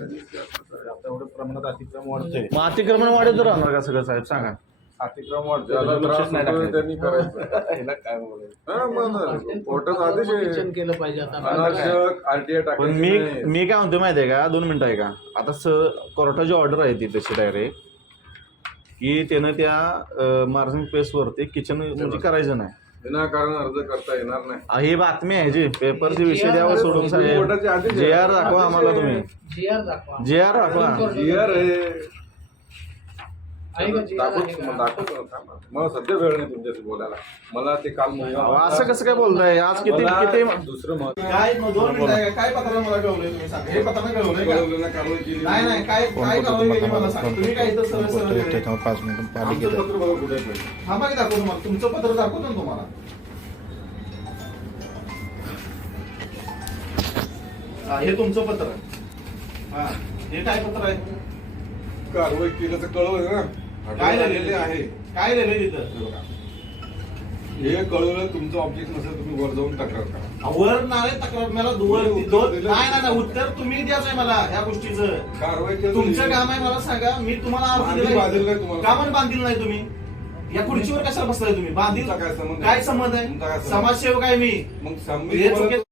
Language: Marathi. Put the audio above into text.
आता एवढ्या प्रमाणात अतिक्रम वाढते. मग अतिक्रमण वाढत राहणार का सगळं साहेब सांगा. अतिक्रम वाढते त्यांनी करायचं काय कोर्टात आदेश केलं पाहिजे अनावश्यक RTI पण टाकायचं मी काय म्हणतो माहिती आहे का, 2 मिनिटं आहे का, आता कोर्टाची ऑर्डर आहे ती तशी डायरेक्ट की त्यानं त्या मार्जिन पेसवरती किचन म्हणजे करायचं नाही, विनाकारण अर्ज करता येणार नाही. ही बातमी आहे जी पेपरचे विषय द्यावा सोडून साहेब. कोर्टाचे आदेश JR दाखवा आम्हाला तुम्ही, GR दाखवा. JR दाखवा. GR आहे का GR? दाखवतो मला सध्या वेळ नाही तुमच्याशी बोलायला. मला ते काल असं कसं काय बोलताय आज किती दुसरं मत काय 2 मिनिटं आहे, काय पत्राला मला कळवलंय तुम्ही सांगा. हे पत्राला कळवलंय का? कळवलं ना, कारवाई केली नाही नाही, काय कारवाई केली मला सांगा. तुम्ही काय इथं सरळ सरळ आमचं पत्र बघा कुठे आहे. थांबा की दाखवतो तुम्हाला, तुमचं पत्र दाखवतो ना तुम्हाला. हे तुमचं पत्र आहे. हा, हे काय पत्र आहे? कारवाई केल्याचं कळवलं ना, काय लिहिलेले आहे, काय लिहिलंय तिथं? हे कळवलं तुमचं ऑब्जेक्ट नसेल तुम्ही वर जाऊन तक्रार करा. वर नाही तक्रार, मला नाही उत्तर तुम्ही द्यायचं आहे मला ह्या गोष्टीचं. कारवाई केली तुमचं काम आहे मला सांगा, मी तुम्हाला अर्ज बांधील दिलाय. नाही तुम्हाला. का म्हणून बांधील नाही तुम्ही? या खुर्चीवर कशाला बसलाय तुम्ही? बांधील तुमचा काय संबंध आहे? काय संबंध तुमचा काय आहे? संबंध? समाजसेवक आहे मी. मग हे तुम्हाला-